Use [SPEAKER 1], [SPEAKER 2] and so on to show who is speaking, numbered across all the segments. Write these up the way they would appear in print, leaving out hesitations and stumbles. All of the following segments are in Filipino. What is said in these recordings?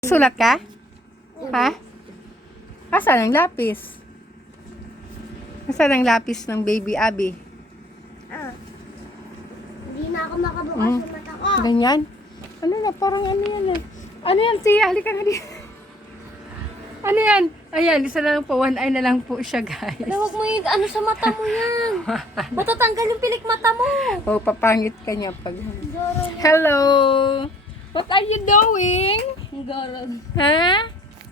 [SPEAKER 1] Sulat ka? Ha? Asan ang lapis? Asan ang lapis ng baby Abby?
[SPEAKER 2] Hindi na ako makabukas ng mata ko.
[SPEAKER 1] Ganyan? Ano na, parang ano yan eh. Ano yan, Tia? Halika nga dito. Ano yan? Ayan, isa na lang po. One eye na lang po siya, guys.
[SPEAKER 2] Huwag mo yung ano sa mata mo yan. Matatanggal yung pilik mata mo.
[SPEAKER 1] Oh, papangit ka niya pag... Hello! What are you doing?
[SPEAKER 2] Garon.
[SPEAKER 1] Ha?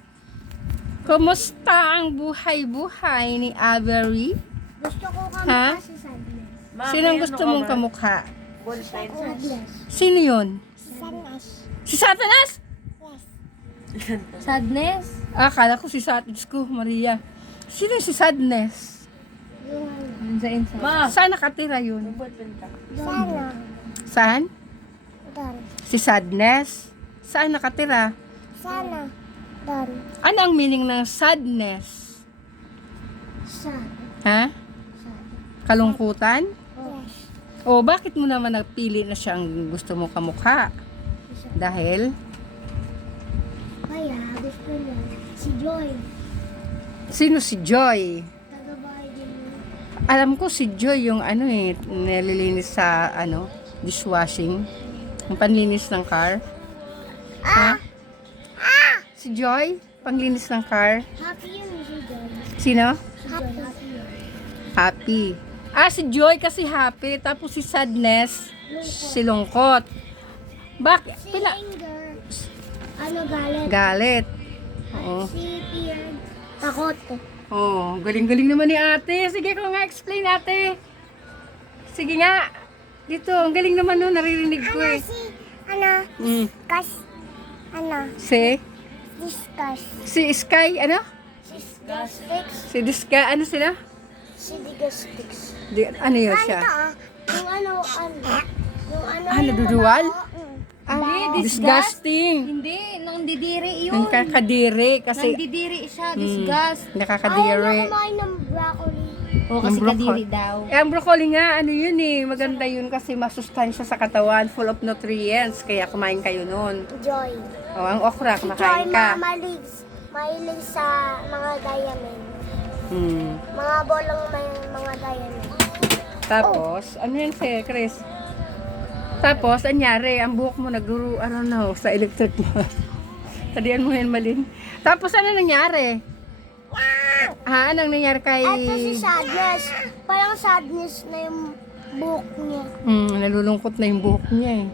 [SPEAKER 1] Kumusta ang buhay-buhay ni Avery?
[SPEAKER 2] Gusto ko
[SPEAKER 1] Ha?
[SPEAKER 2] kamukha si Sadness.
[SPEAKER 1] Sinong gusto mong kamukha?
[SPEAKER 2] Sadness.
[SPEAKER 1] Sino yun?
[SPEAKER 2] Sadness.
[SPEAKER 1] Si Satanas?
[SPEAKER 2] Yes. Sadness?
[SPEAKER 1] Akala ko si Satanas ko, Maria. Sino si Sadness?
[SPEAKER 2] Yung
[SPEAKER 3] Sa inside.
[SPEAKER 1] Saan nakatira yun?
[SPEAKER 2] sana.
[SPEAKER 1] Saan?
[SPEAKER 2] Doon.
[SPEAKER 1] Si Sadness? Saan nakatira?
[SPEAKER 2] Sana. Doon.
[SPEAKER 1] Ano ang meaning ng sadness?
[SPEAKER 2] Sad.
[SPEAKER 1] Ha?
[SPEAKER 2] Sad.
[SPEAKER 1] Kalungkutan?
[SPEAKER 2] Yes.
[SPEAKER 1] O bakit mo naman nagpili na siya ang gusto mo kamukha? Dahil?
[SPEAKER 2] Kaya gusto niya si Joy.
[SPEAKER 1] Sino si Joy?
[SPEAKER 2] Taga-bahay din yun.
[SPEAKER 1] Alam ko si Joy yung ano eh, nililinis sa ano, dishwashing. Yung panlinis ng car. Ha? Si Joy? Panglinis ng car?
[SPEAKER 2] Happy yun si Joy.
[SPEAKER 1] Sino?
[SPEAKER 2] Si Joy, happy yun.
[SPEAKER 1] Happy. Si Joy kasi happy. Tapos si Sadness, si Lungkot. Bakit?
[SPEAKER 2] Si Anger, ano galit?
[SPEAKER 1] Galit. Oo.
[SPEAKER 2] Si Fear, takot.
[SPEAKER 1] Oh, galing-galing naman ni ate. Sige ko nga, explain ate. Sige nga. Dito, ang galing naman nun. Naririnig ko eh. Mm. Si?
[SPEAKER 2] Discuss.
[SPEAKER 1] Si Sky, ano?
[SPEAKER 2] Si Discuss.
[SPEAKER 1] Si Diska, ano sila?
[SPEAKER 2] Si Discuss.
[SPEAKER 1] Ano yun siya?
[SPEAKER 2] Yung ano.
[SPEAKER 1] Naduduwal?
[SPEAKER 2] Hindi,
[SPEAKER 1] Disgusting.
[SPEAKER 3] Hindi, nang didiri yun.
[SPEAKER 1] Nakakadiri kasi
[SPEAKER 3] Nandidiri siya, disgust.
[SPEAKER 2] Ayaw
[SPEAKER 1] nakakadiri.
[SPEAKER 2] na kumain ng broccoli.
[SPEAKER 3] O kasi
[SPEAKER 1] Ang broccoli.
[SPEAKER 3] kadiri daw.
[SPEAKER 1] Ang broccoli nga, ano yun eh, maganda yun kasi masustansya sa katawan, full of nutrients, kaya kumain kayo nun.
[SPEAKER 2] Joy.
[SPEAKER 1] O, ang okra,
[SPEAKER 2] Si Joy
[SPEAKER 1] kumakain ka.
[SPEAKER 2] mahilig sa mga diamond.
[SPEAKER 1] Hmm.
[SPEAKER 2] Mga bolong may mga diamond.
[SPEAKER 1] Tapos, ano yan si Chris? Tapos, anyari, ang buhok mo naguro, I don't know, sa electric mo. Tadian mo yan malin. Tapos, ano nangyari? Anong nangyari kay...
[SPEAKER 2] Ito si Sadness. Parang sadness na yung buhok niya.
[SPEAKER 1] Nalulungkot na yung buhok niya eh.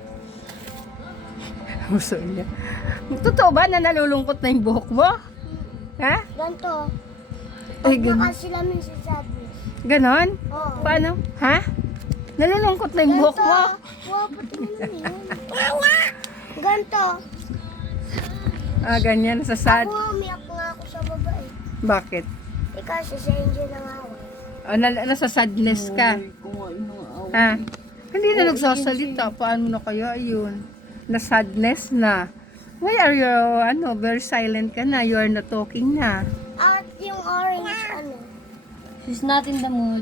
[SPEAKER 1] Gusto niya. Totoo ba na nalulungkot na yung buhok mo? Ha?
[SPEAKER 2] Ganto.
[SPEAKER 1] Ay,
[SPEAKER 2] Pag
[SPEAKER 1] ganun.
[SPEAKER 2] nakasilamin si Sadness.
[SPEAKER 1] Ganon?
[SPEAKER 2] Oo.
[SPEAKER 1] Paano? Ha? Nalulungkot na yung buhok mo?
[SPEAKER 2] Wow, patingin mo yun. Ganto.
[SPEAKER 1] Ganyan, sa sad.
[SPEAKER 2] Ako, umiyak nga ako sa baba eh.
[SPEAKER 1] Bakit?
[SPEAKER 2] Ikaw, si Angel na nga ako.
[SPEAKER 1] Nasa sadness ka? Ha? Hindi na nagsasalita. Paano na kaya yun? Na sadness na. Why are you, very silent ka na? You are not talking na.
[SPEAKER 2] At yung orange, ano?
[SPEAKER 3] She's not in the mood.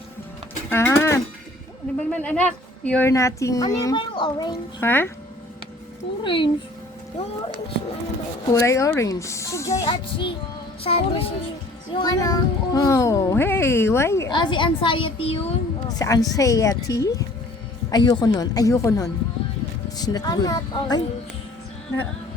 [SPEAKER 1] Ano ba naman anak? You're nothing...
[SPEAKER 2] Ano ba yung orange?
[SPEAKER 1] Ha?
[SPEAKER 3] Orange.
[SPEAKER 2] Yung orange, ano ba yung...
[SPEAKER 1] Kulay orange.
[SPEAKER 2] Si Joy at si Sadness. Yung ano...
[SPEAKER 1] Oh, hey, why?
[SPEAKER 3] Si anxiety yun.
[SPEAKER 1] Sa anxiety? Ayoko nun. It's not
[SPEAKER 2] I'm
[SPEAKER 1] good.
[SPEAKER 2] not
[SPEAKER 1] Ay,
[SPEAKER 2] orange.